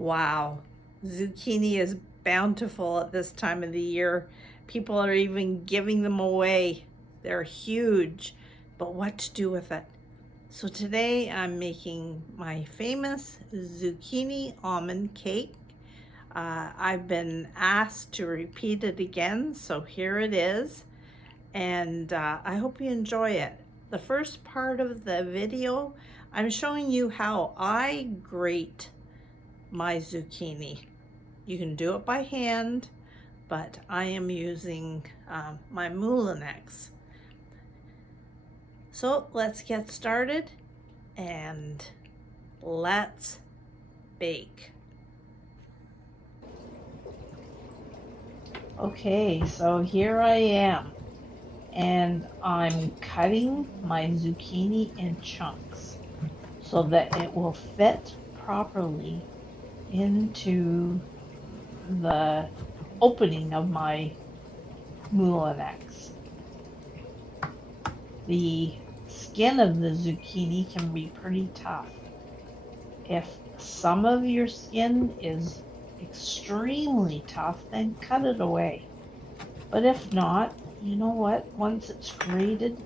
Wow, zucchini is bountiful at this time of the year. People are even giving them away. They're huge, but what to do with it? So today I'm making my famous zucchini almond cake. I've been asked to repeat it again, so here it is. And I hope you enjoy it. The first part of the video, I'm showing you how I grate my zucchini. You can do it by hand, but I am using my Moulinex. So let's get started and let's bake. Okay, so here I am, and I'm cutting my zucchini in chunks so that it will fit properly into the opening of my Moulinex. The skin of the zucchini can be pretty tough. If some of your skin is extremely tough, then cut it away. But if not, you know what? Once it's grated,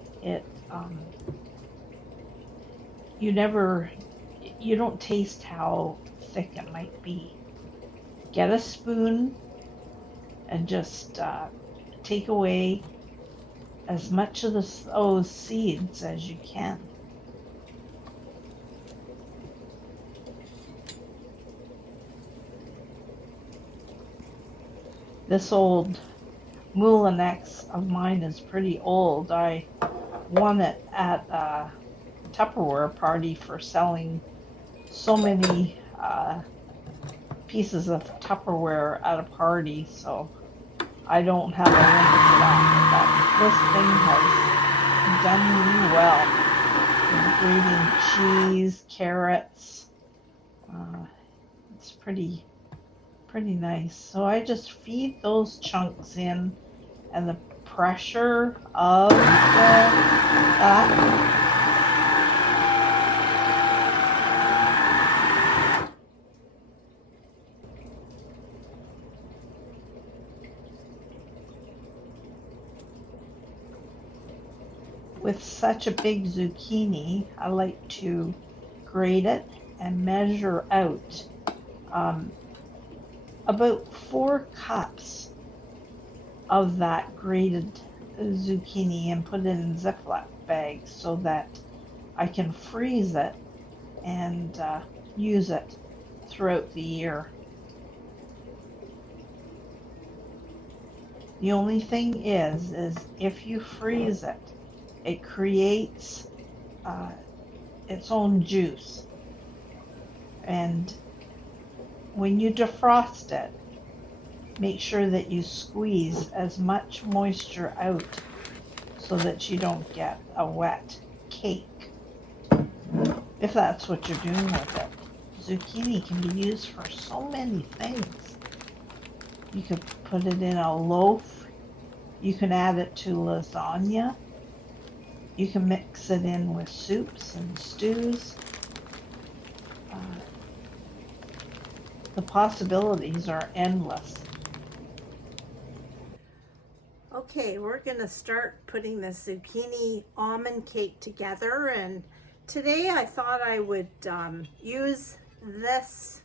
you don't taste how thick it might be. Get a spoon and just take away as much of those seeds as you can. This old Moulinex of mine is pretty old. I won it at a Tupperware party for selling so many pieces of Tupperware at a party, so I don't have a limit to that. But this thing has done me well in grating cheese, carrots. It's pretty nice. So I just feed those chunks in, and the pressure of that with such a big zucchini, I like to grate it and measure out about 4 cups of that grated zucchini and put it in Ziploc bags so that I can freeze it and use it throughout the year. The only thing is if you freeze it, it creates its own juice. And when you defrost it, make sure that you squeeze as much moisture out so that you don't get a wet cake, if that's what you're doing with it. Zucchini can be used for so many things. You could put it in a loaf. You can add it to lasagna. You can mix it in with soups and stews. The possibilities are endless. Okay, we're going to start putting the zucchini almond cake together, and today I thought I would use this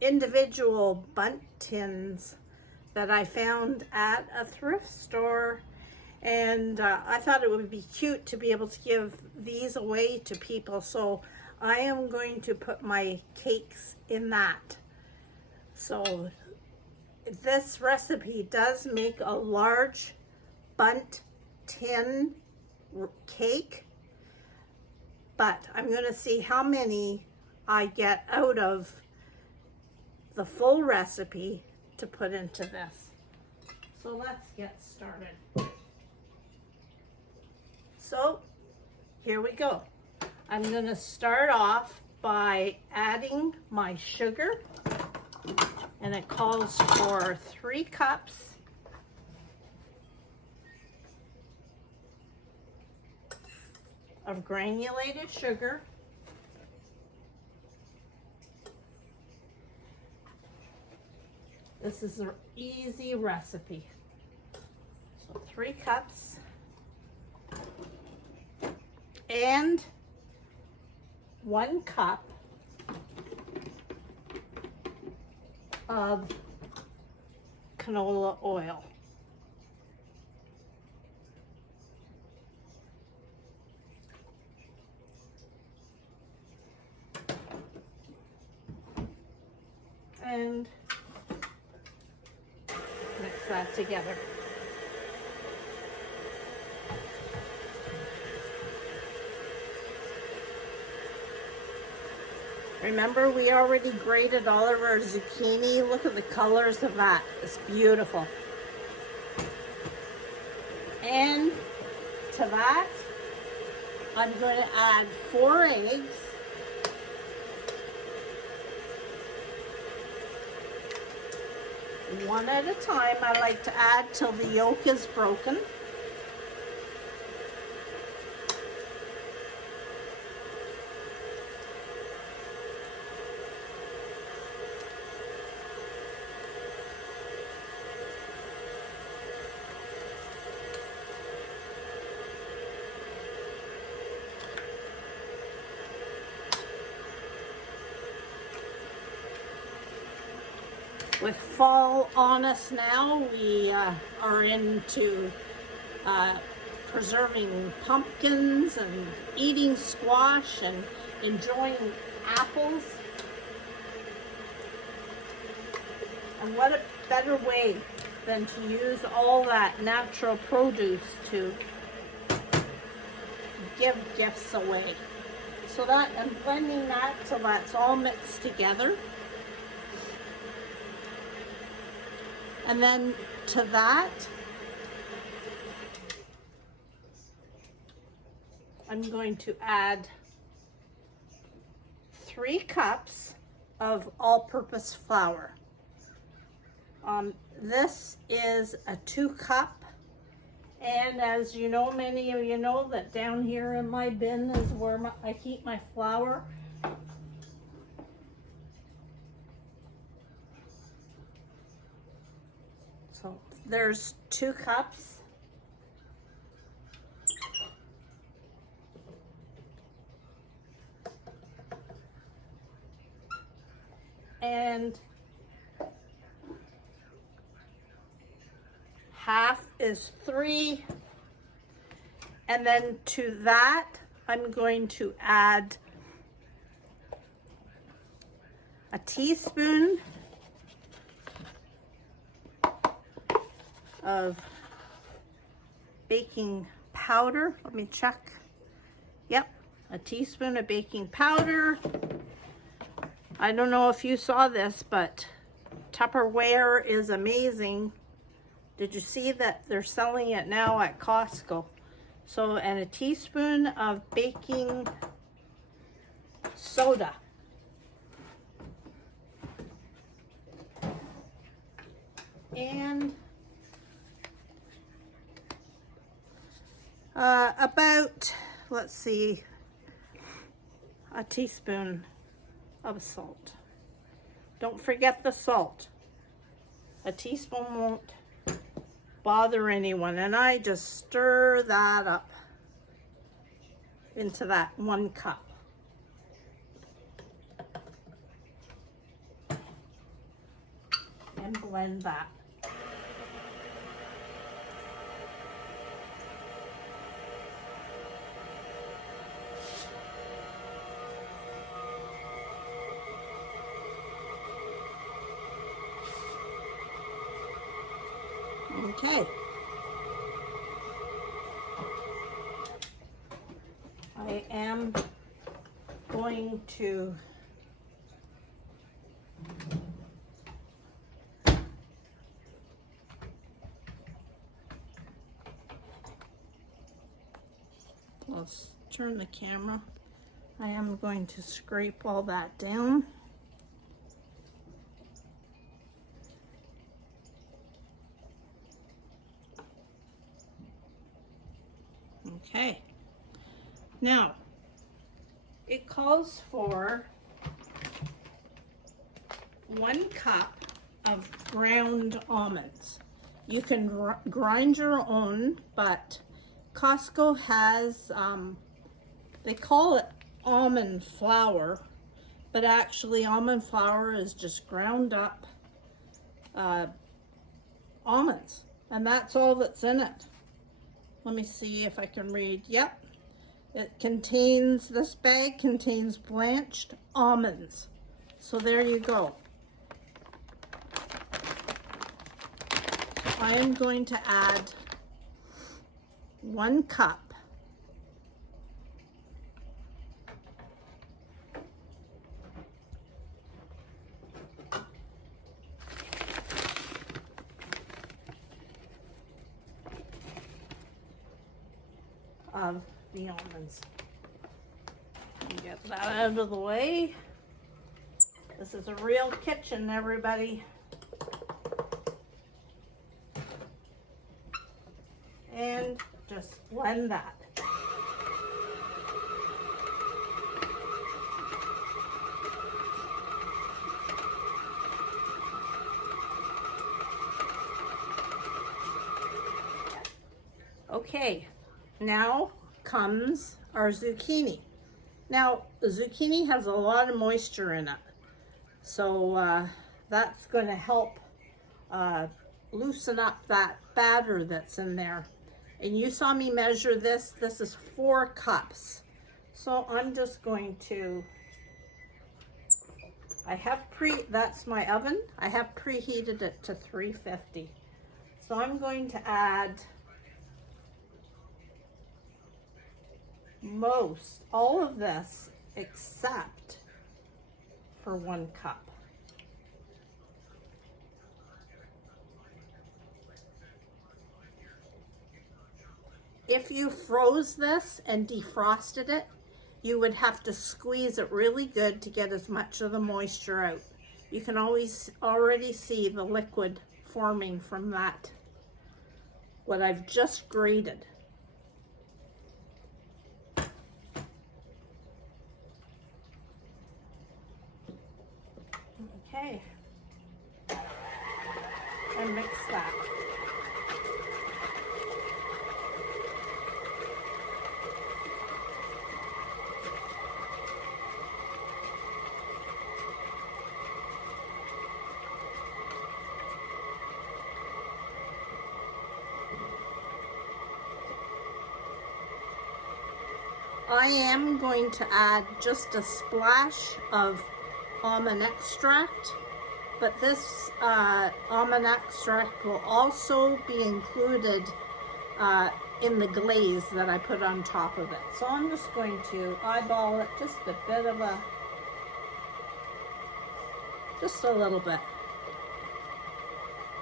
individual bundt tins that I found at a thrift store, and I thought it would be cute to be able to give these away to people, so I am going to put my cakes in that. So this recipe does make a large bundt tin cake, but I'm going to see how many I get out of the full recipe to put into this. So let's get started. So here we go. I'm going to start off by adding my sugar, and it calls for 3 cups of granulated sugar, This is an easy recipe. So 3 cups and 1 cup of canola oil. And mix that together. Remember, we already grated all of our zucchini. Look at the colors of that. It's beautiful. And to that, I'm going to add 4 eggs. One at a time. I like to add till the yolk is broken. With fall on us now, we are into preserving pumpkins and eating squash and enjoying apples. And what a better way than to use all that natural produce to give gifts away. So that, I'm blending that till that's all mixed together. And then to that, I'm going to add 3 cups of all-purpose flour. This is a 2 cup, and as you know, many of you know that down here in my bin is where I keep my flour. So there's 2 cups. And half is 3. And then to that, I'm going to add a teaspoon of baking powder. Let me check. Yep, a teaspoon of baking powder. I don't know if you saw this, but Tupperware is amazing. Did you see that they're selling it now at Costco? So, and a teaspoon of baking soda. And about, let's see, a teaspoon of salt. Don't forget the salt. A teaspoon won't bother anyone. And I just stir that up into that 1 cup. And blend that. Okay. I am going to let's turn the camera. I am going to scrape all that down. Okay. Now, it calls for 1 cup of ground almonds. You can grind your own, but Costco has, they call it almond flour, but actually almond flour is just ground up almonds, and that's all that's in it. Let me see if I can read. Yep, it contains, this bag contains blanched almonds. So there you go. So I am going to add 1 cup of the almonds. Get that out of the way. This is a real kitchen, everybody. And just blend that. Okay, now comes our zucchini. Now, the zucchini has a lot of moisture in it, so that's going to help loosen up that batter that's in there. And you saw me measure this. This is 4 cups. So I'm just going to, that's my oven. I have preheated it to 350. So I'm going to add all of this except for 1 cup. If you froze this and defrosted it, you would have to squeeze it really good to get as much of the moisture out. You can already see the liquid forming from that, what I've just grated. Okay, and mix that. I am going to add just a splash of almond extract, but this almond extract will also be included in the glaze that I put on top of it. So I'm just going to eyeball it just a bit of just a little bit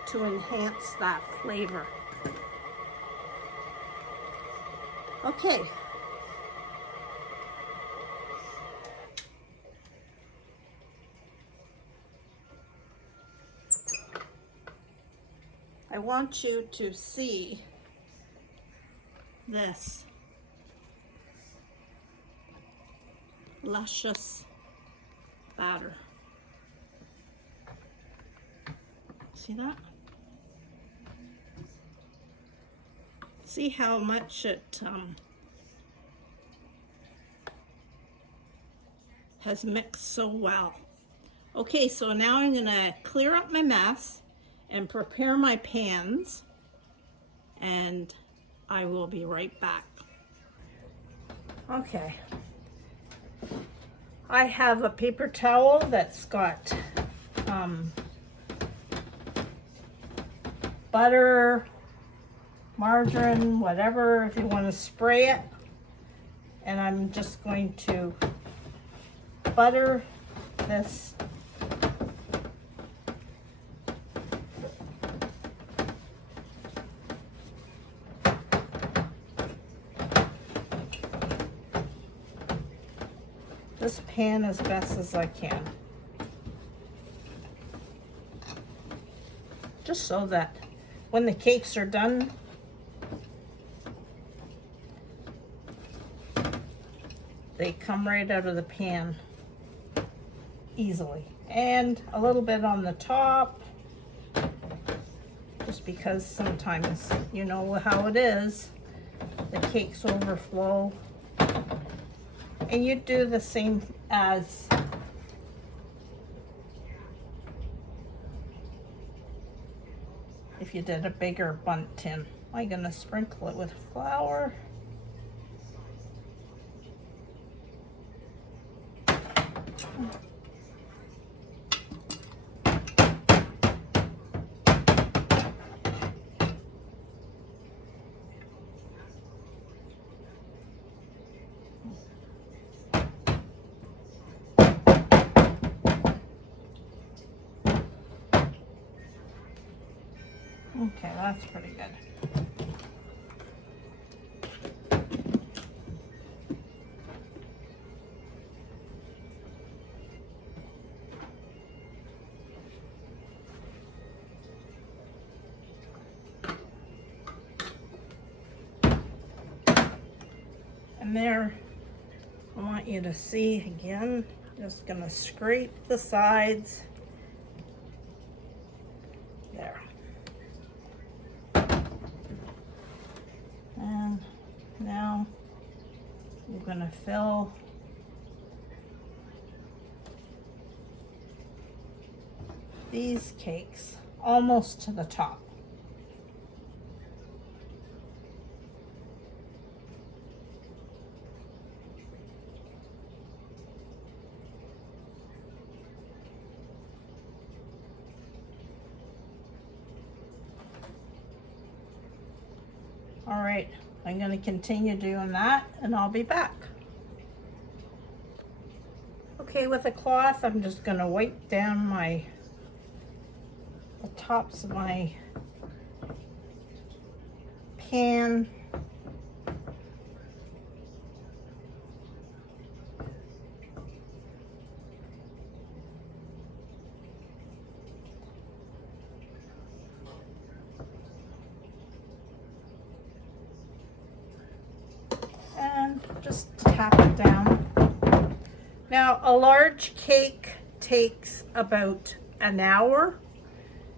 to enhance that flavor. Okay. I want you to see this luscious batter. See that? See how much it has mixed so well. Okay, so now I'm gonna clear up my mess and prepare my pans, and I will be right back. Okay, I have a paper towel that's got butter, margarine, whatever, if you want to spray it, and I'm just going to butter this pan as best as I can, just so that when the cakes are done, they come right out of the pan easily. And a little bit on the top, just because sometimes you know how it is. The cakes overflow. And you do the same as if you did a bigger bundt tin. I'm gonna sprinkle it with flour. Okay, that's pretty good. And there, I want you to see again, just gonna scrape the sides. There. And now I'm gonna fill these cakes almost to the top. All right, I'm going to continue doing that and I'll be back. Okay, with a cloth, I'm just going to wipe down the tops of my pan. Just tap it down. Now, a large cake takes about an hour,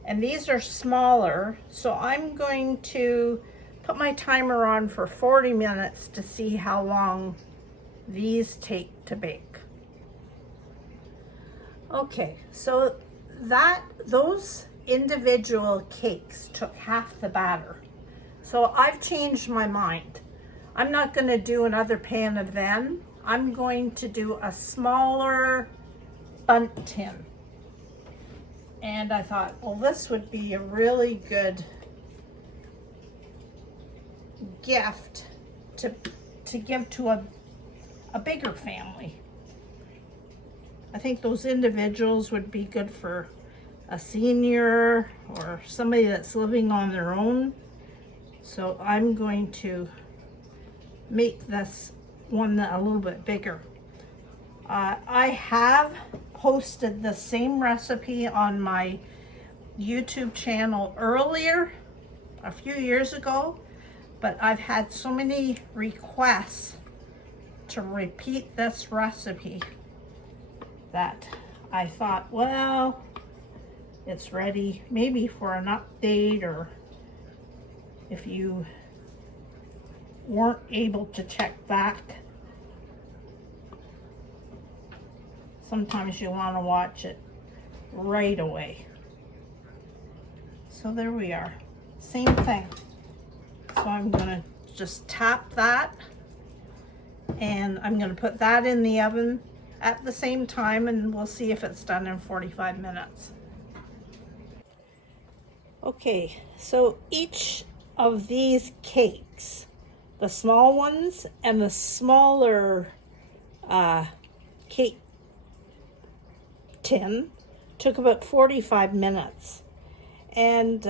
and these are smaller, so I'm going to put my timer on for 40 minutes to see how long these take to bake. Okay, so those individual cakes took half the batter. So I've changed my mind. I'm not going to do another pan of them. I'm going to do a smaller bundt tin. And I thought, well, this would be a really good gift to give to a bigger family. I think those individuals would be good for a senior or somebody that's living on their own. So I'm going to make this one a little bit bigger. I have posted the same recipe on my YouTube channel earlier, a few years ago, but I've had so many requests to repeat this recipe that I thought, well, it's ready maybe for an update, or if you weren't able to check back. Sometimes you want to watch it right away. So there we are. Same thing. So I'm going to just tap that, and I'm going to put that in the oven at the same time, and we'll see if it's done in 45 minutes. Okay, so each of these cakes, the small ones and the smaller cake tin, took about 45 minutes. And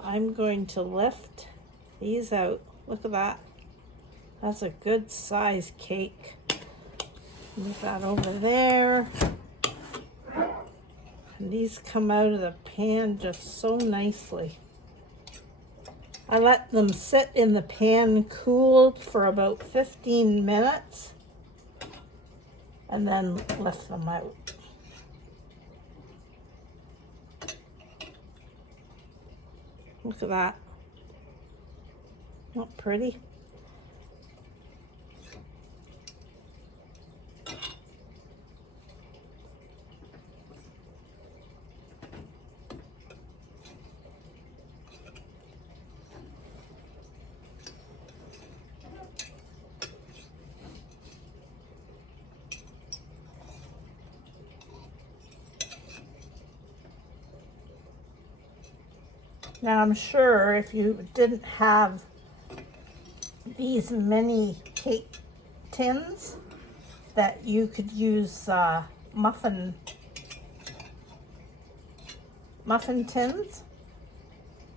I'm going to lift these out. Look at that. That's a good size cake. Move that over there. And these come out of the pan just so nicely. I let them sit in the pan cooled for about 15 minutes and then lift them out. Look at that. Not pretty? Now I'm sure if you didn't have these mini cake tins that you could use muffin tins,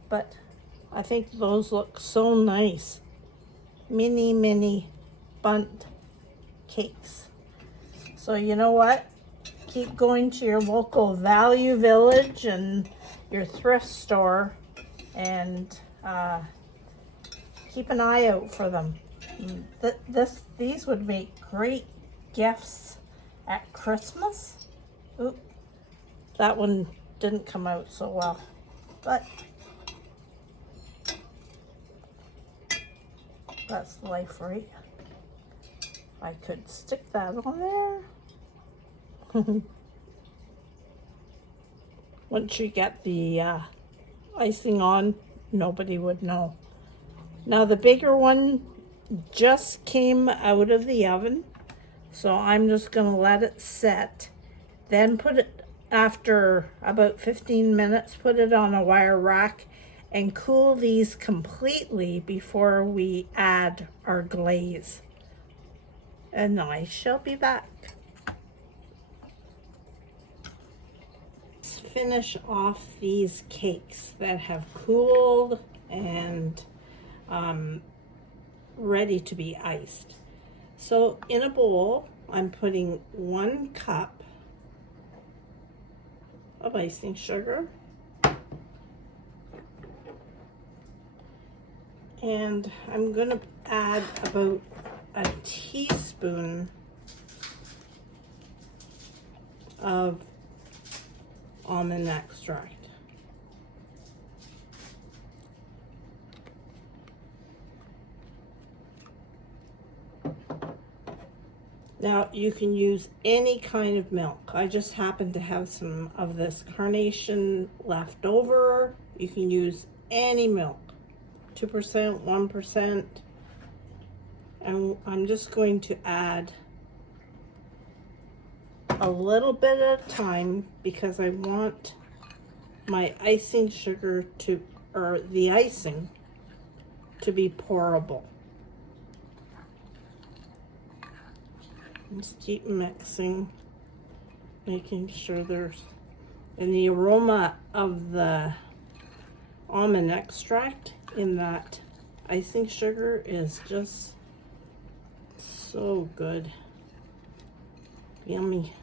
but I think those look so nice. Mini bundt cakes. So you know what? Keep going to your local Value Village and your thrift store and keep an eye out for them. These would make great gifts at Christmas. Oop, that one didn't come out so well, but that's life, right? I could stick that on there. Once you get the icing on, nobody would know. Now the bigger one just came out of the oven, so I'm just gonna let it set. Then put it, after about 15 minutes, put it on a wire rack and cool these completely before we add our glaze. And I shall be back. Let's finish off these cakes that have cooled and ready to be iced. So in a bowl, I'm putting 1 cup of icing sugar and I'm gonna add about a teaspoon of almond extract. Now you can use any kind of milk. I just happen to have some of this carnation left over. You can use any milk, 2%, 1%. And I'm just going to add a little bit at a time because I want my icing sugar to, or the icing to be pourable. Just keep mixing, making sure there's, and the aroma of the almond extract in that icing sugar is just so good. Yummy.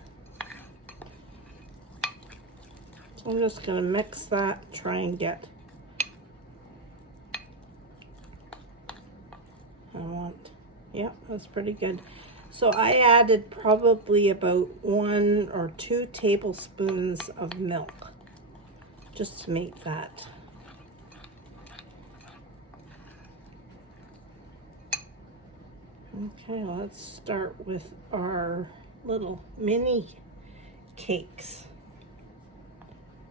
So I'm just gonna mix that, try and get, yeah, that's pretty good. So I added probably about 1 or 2 tablespoons of milk just to make that. Okay, let's start with our little mini cakes.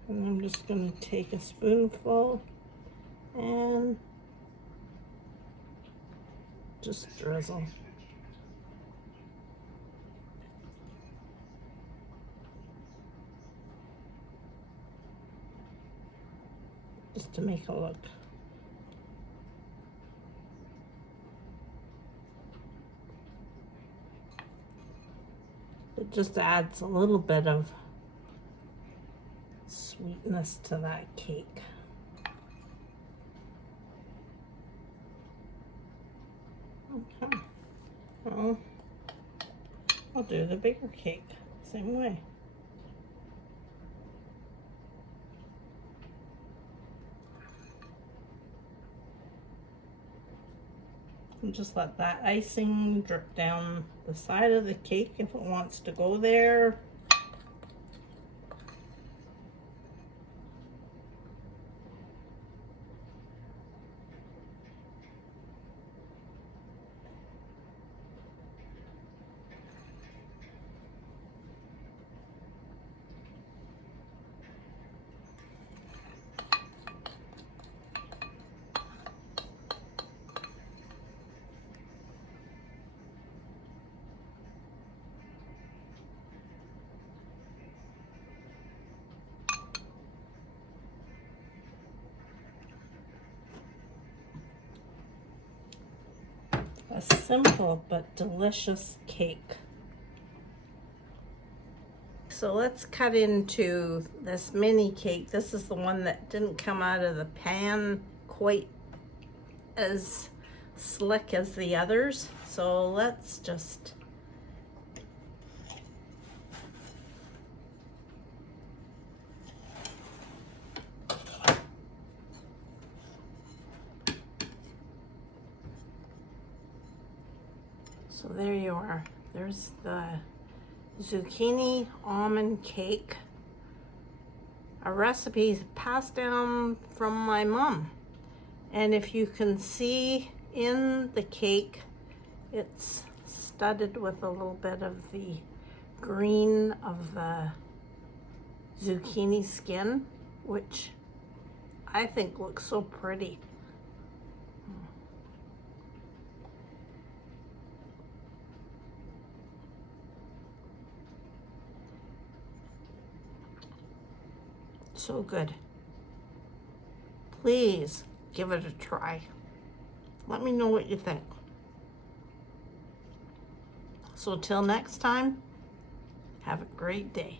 And I'm just going to take a spoonful and just drizzle. Just to make a look. It just adds a little bit of sweetness to that cake. Okay, well, I'll do the bigger cake same way. And just let that icing drip down the side of the cake if it wants to go there. A simple but delicious cake. So let's cut into this mini cake. This is the one that didn't come out of the pan quite as slick as the others. So let's just so there you are. There's the zucchini almond cake, a recipe passed down from my mom. And if you can see in the cake, it's studded with a little bit of the green of the zucchini skin, which I think looks so pretty. So good. Please give it a try. Let me know what you think. So till next time, have a great day.